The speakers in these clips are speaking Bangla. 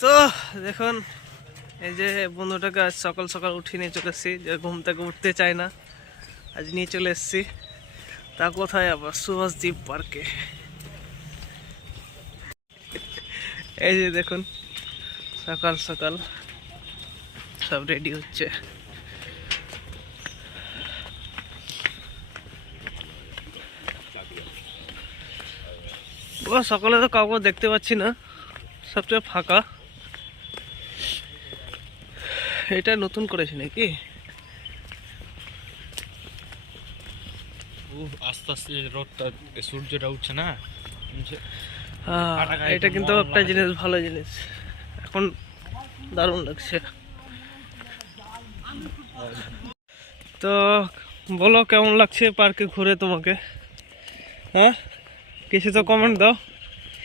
তো দেখুন এই যে বন্ধুটাকে আজ সকাল সকাল উঠিয়ে নিয়ে চলে এসেছি, যে ঘুম থেকে উঠতে চায় না, আজ নিয়ে চলে এসেছি। তা কোথায় আবার সুভাষদ্বীপ পার্কে। এই যে দেখুন সকাল সকাল সব রেডি হচ্ছে। সকালে তো কাউকে দেখতে পাচ্ছি না, সবচেয়ে ফাঁকা। এটা নতুন করেছে নাকি? আস্তে আস্তে রোদটা সূর্যটা উঠছে না, এটা কিন্তু একটা জিনিস, ভালো জিনিস, এখন দারুণ লাগছে। তো বলো কেমন লাগছে পার্কে ঘুরে তোমাকে? হ্যাঁ, কিছু তো কমেন্ট দাও।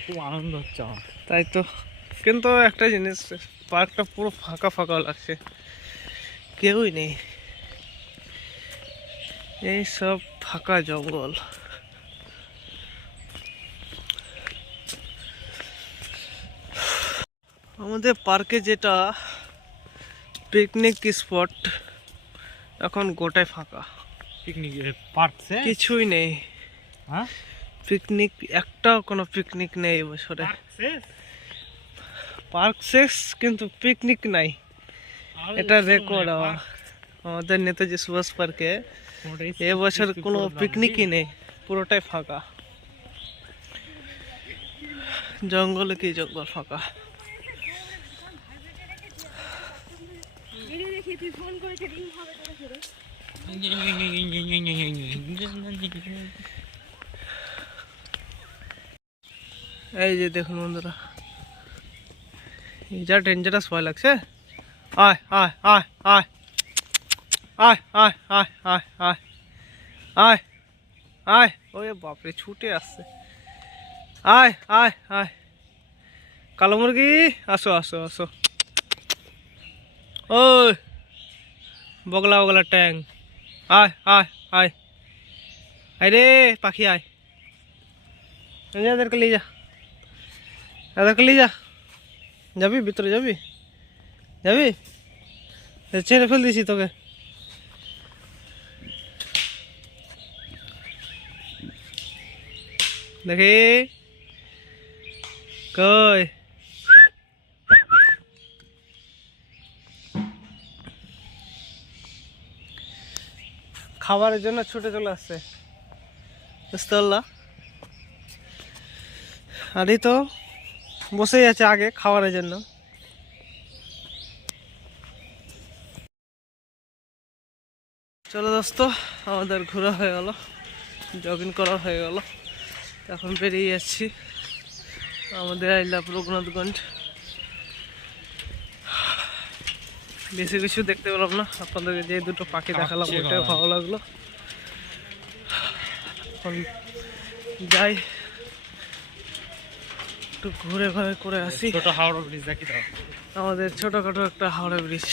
খুব আনন্দ হচ্ছে আমার। তাই তো, কিন্তু একটা জিনিস, পার্কটা পুরো ফাঁকা ফাঁকা লাগছে, কেউই নেই, এই সব ফাঁকা জঙ্গল। আমাদের পার্কে যেটা পিকনিক স্পট এখন গোটায় ফাঁকা, পিকনিক পার্ক কিছুই নেই। হ্যাঁ, পিকনিক একটাও কোনো পিকনিক নেই এবছরে। পার্ক শেষ কিন্তু পিকনিক নাই, এটা রেকর্ড আমাদের নেতাজি সুভাষ পার্কে। এবছর কোনো পিকনিকই নেই, পুরোটাই ফাঁকা, জঙ্গলে কি জঙ্গল ফাঁকা। এই যে দেখুন বন্ধুরা, যা ডেঞ্জারাস ভয় লাগছে। আয় আয় আয় আয় আয় আয় আয় আয় আয় আয় আয়, ওরে বাপরে ছুটে আসছে। আয় আয় আয়, কালো মুরগি আসো আসো আসো। ওই বগলা বগলা ট্যাং, আয় আয় আয় আয় রে পাখি, আয় এদেরকে নিয়ে যা, এদেরকে নিয়ে যা। যাবি ভিতরে, যাবি যাবি? ছেড়ে ফেল দিছি তোকে। দেখি কই, খাবারের জন্য ছুটে চলে আসছে, বুঝতে পারলা? আর এই তো বসেই আছে আগে খাবারের জন্য। চলো দোস্ত, আমাদের ঘোরা হয়ে গেল, জগিং করা হয়ে গেল, এখন বেরিয়ে যাচ্ছি আমাদের আই লাভ রঘুনাথগঞ্জ। বেশি কিছু দেখতে পেলাম না, আপনাদেরকে যে দুটো পাখি দেখালাম ওইটাও ভালো লাগলো। এখন যাই একটু ঘুরে ঘুরে করে আসি। ছোট হাওড়া ব্রিজ দেখি দাও, আমাদের ছোটখাটো একটা হাওড়া ব্রিজ।